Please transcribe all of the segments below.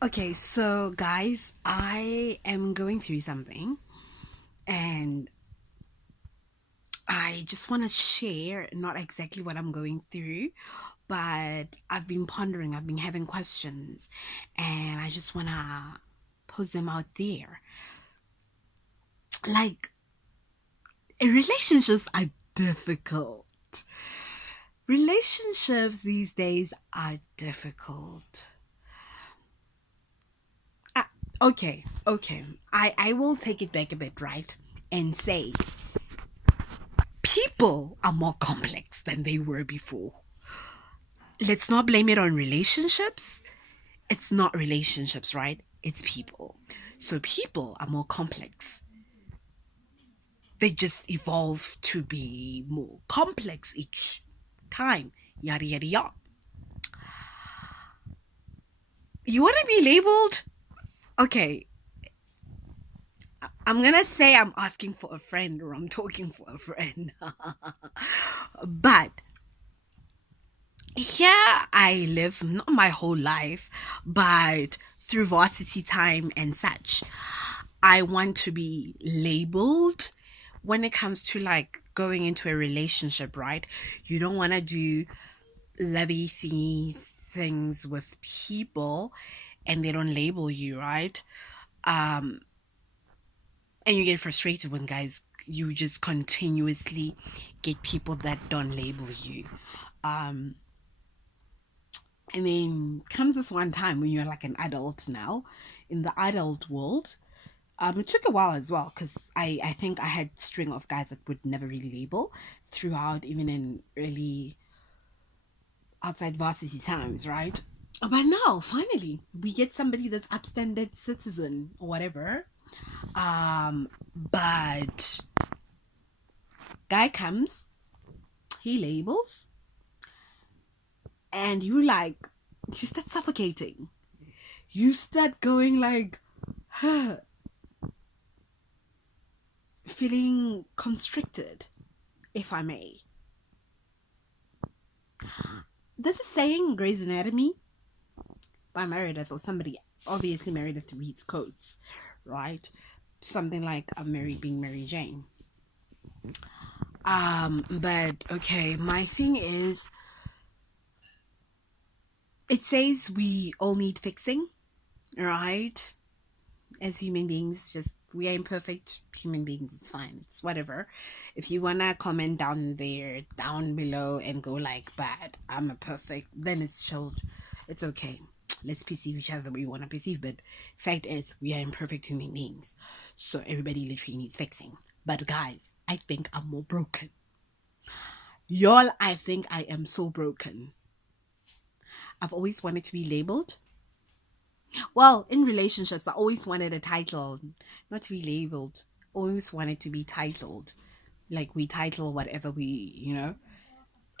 Okay, so guys, I am going through something and I just want to share not exactly what I'm going through, but I've been pondering, I've been having questions, and I just want to pose them out there. Like, relationships are difficult. Relationships these days are difficult. Uh, okay. I will take it back a bit, right? And say people are more complex than they were before. Let's not blame it on relationships. It's not relationships, right? It's people. So people are more complex. They just evolve to be more complex each time. Yada yada yada. You want to be labeled? Okay, I'm gonna say I'm asking for a friend or I'm talking for a friend. But here I live, not my whole life, but through varsity time and such. I want to be labeled when it comes to like going into a relationship, right? You don't want to do lovey things with people and they don't label you, right? And you get frustrated when guys you just continuously get people that don't label you. And then comes this one time when you're like an adult now, in the adult world. It took a while as well because I think I had string of guys that would never really label throughout, even in early outside varsity times, right? But now, finally, we get somebody that's upstandard citizen or whatever. But guy comes, he labels, and you start suffocating. You start going like, feeling constricted, if I may. There's a saying, Grey's Anatomy, by Meredith or somebody, obviously Meredith reads codes, right? Something like I'm Mary being Mary Jane. But okay, my thing is, it says we all need fixing, right? As human beings, just we are imperfect human beings. It's fine. It's whatever. If you wanna comment down there, down below, and go like, "Bad, I'm a perfect," then it's chilled. It's okay. Let's perceive each other the way we wanna perceive. But fact is, we are imperfect human beings. So everybody literally needs fixing. But guys, I think I'm more broken. Y'all, I think I am so broken. I've always wanted to be labeled. Well, in relationships, I always wanted a title, not to be labeled. Always wanted to be titled. Like we title whatever we.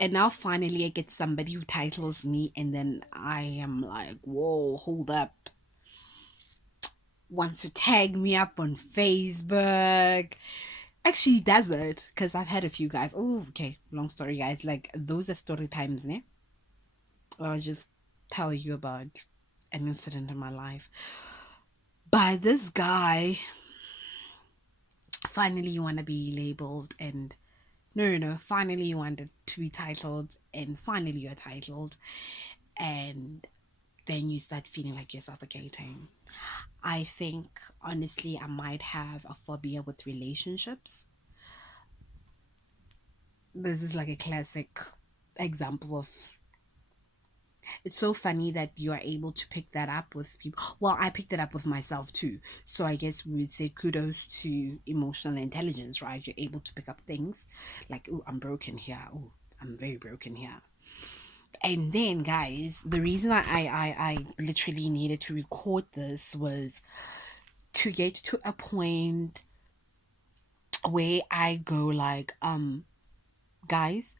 And now finally I get somebody who titles me, and then I am like, whoa, hold up. Wants to tag me up on Facebook. Actually, does it? Because I've had a few guys. Oh, okay. Long story, guys. Like, those are story times, ne? I'll just tell you about an incident in my life. But this guy finally you want to be labeled and no, finally you wanted to be titled and finally you're titled and then you start feeling like you're suffocating. I think honestly I might have a phobia with relationships. This is like a classic example of, it's so funny that you are able to pick that up with people. Well, I picked it up with myself too. So I guess we would say kudos to emotional intelligence, right? You're able to pick up things like, oh, I'm broken here. Oh, I'm very broken here. And then, guys, the reason I literally needed to record this was to get to a point where I go like, guys,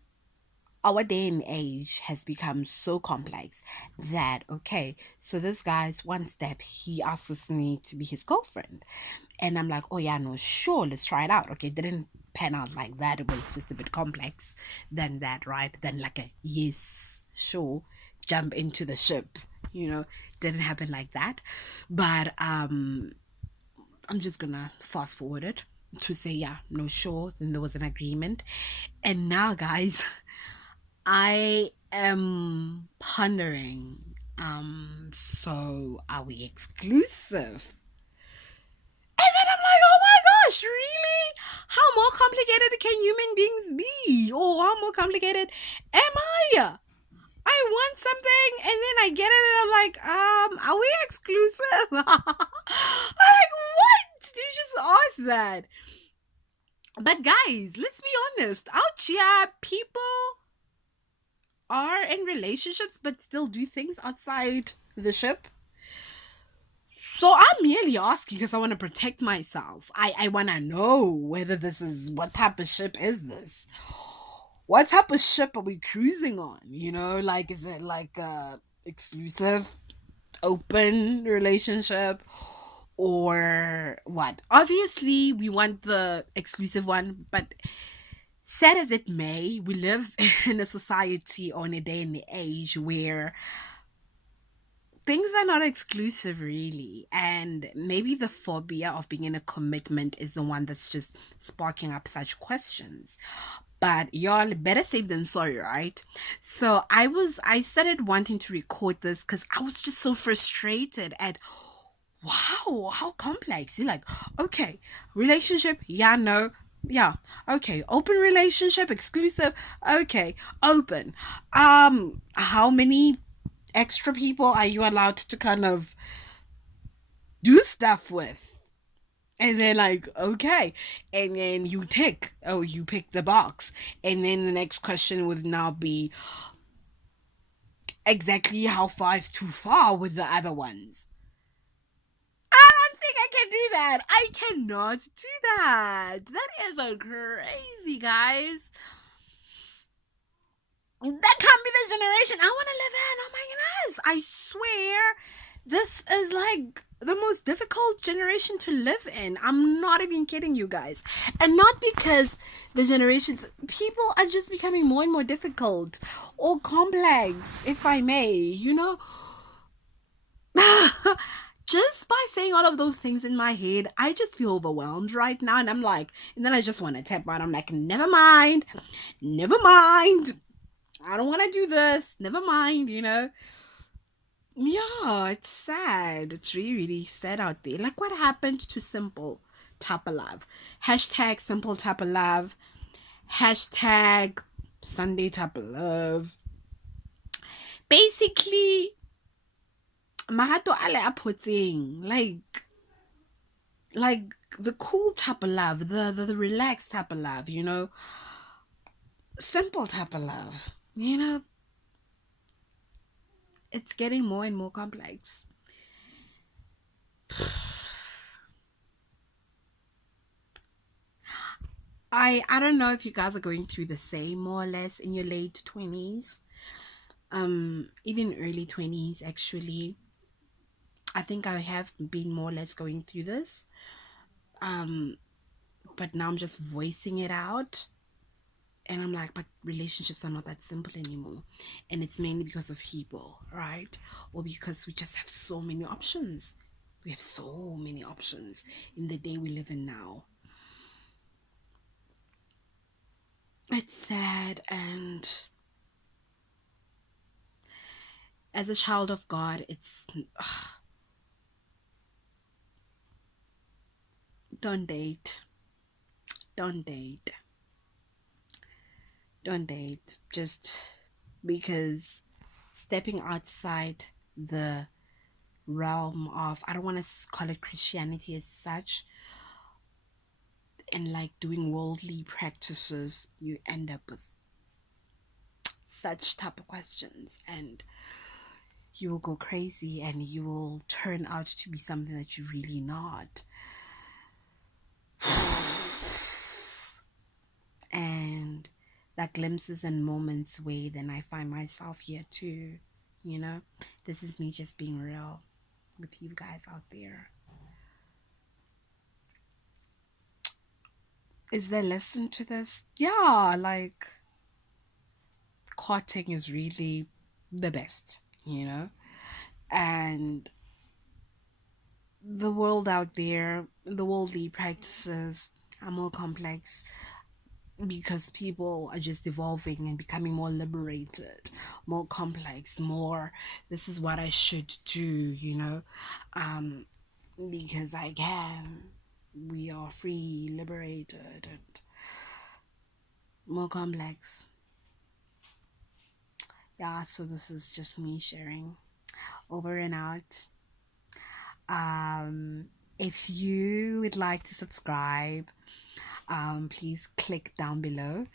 our day and age has become so complex that okay, so this guy's one step, he asks me to be his girlfriend, and I'm like, oh yeah, no, sure, let's try it out. Okay, it didn't pan out like that. It was just a bit complex than that, right? Then like a yes, sure, jump into the ship. you know, didn't happen like that. But I'm just gonna fast forward it to say, yeah, no, sure. Then there was an agreement. And now, guys, I am pondering. So are we exclusive? And then I'm like, oh my gosh, really? How more complicated can human beings be? Or how more complicated am I? I want something and then I get it and I'm like, are we exclusive? I'm like, what? Did you just ask that? But guys, let's be honest. Out here, people are in relationships but still do things outside the ship. So I'm merely asking because I want to protect myself. I want to know whether this is, what type of ship is this? What type of ship are we cruising on? You know, like, is it like a exclusive, open relationship or what? Obviously, we want the exclusive one, but sad as it may, we live in a society or in a day and age where things are not exclusive really, and maybe the phobia of being in a commitment is the one that's just sparking up such questions. But y'all, better safe than sorry, right? So I started wanting to record this because I was just so frustrated at, wow, how complex. You're like, okay, relationship, yeah, no, yeah, okay, open relationship, exclusive, okay, open. How many extra people are you allowed to kind of do stuff with? And then like, okay. And then you tick. Oh, you pick the box. And then the next question would now be exactly how far is too far with the other ones. I don't think I can do that. I cannot do that. That is a crazy, guys. That can't be the generation I want to live in. Oh my goodness. I swear this is like the most difficult generation to live in. I'm not even kidding you guys. And not because the generations, people are just becoming more and more difficult or complex, if I may, you know? Just by saying all of those things in my head, I just feel overwhelmed right now. And I'm like, and then I just want to tap out. I'm like, never mind. Never mind. I don't want to do this. Never mind, you know? Yeah, it's sad. It's really, really sad out there. Like, what happened to simple type of love? Hashtag simple type of love. Hashtag Sunday type of love. Basically, Mahato ale apoting. Like the cool type of love, the relaxed type of love, you know? Simple type of love. You know, it's getting more and more complex. I don't know if you guys are going through the same more or less in your late 20s, even early 20s actually. I think I have been more or less going through this. But now I'm just voicing it out, and I'm like, but relationships are not that simple anymore. And it's mainly because of people, right? Or because we just have so many options. We have so many options in the day we live in now. It's sad, and as a child of God, it's don't date. Don't date. Don't date. Just because stepping outside the realm of, I don't want to call it Christianity as such, and like doing worldly practices, you end up with such type of questions, and you will go crazy and you will turn out to be something that you're really not. And that glimpses and moments where then I find myself here too. You know, this is me just being real with you guys out there. Is there a lesson to this? Yeah, like courting is really the best, you know? And the world out there, the worldly practices are more complex because people are just evolving and becoming more liberated, more complex, more this is what I should do, um, because I can. We are free, liberated, and more complex. Yeah, so this is just me sharing. Over and out. Um, if you would like to subscribe, please click down below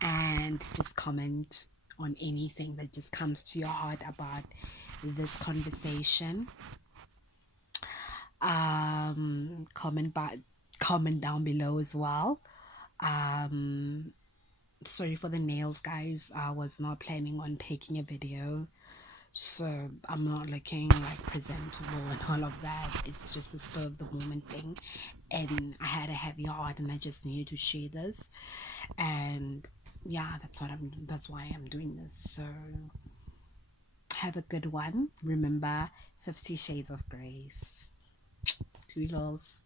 and just comment on anything that just comes to your heart about this conversation. Comment comment down below as well. Um, Sorry for the nails, guys. I was not planning on taking a video, so I'm not looking like presentable and all of that. It's just a spur of the moment thing, and I had a heavy heart, and I just needed to share this. And yeah, that's why I'm doing this. So have a good one. Remember, 50 Shades of Grace. Toodles.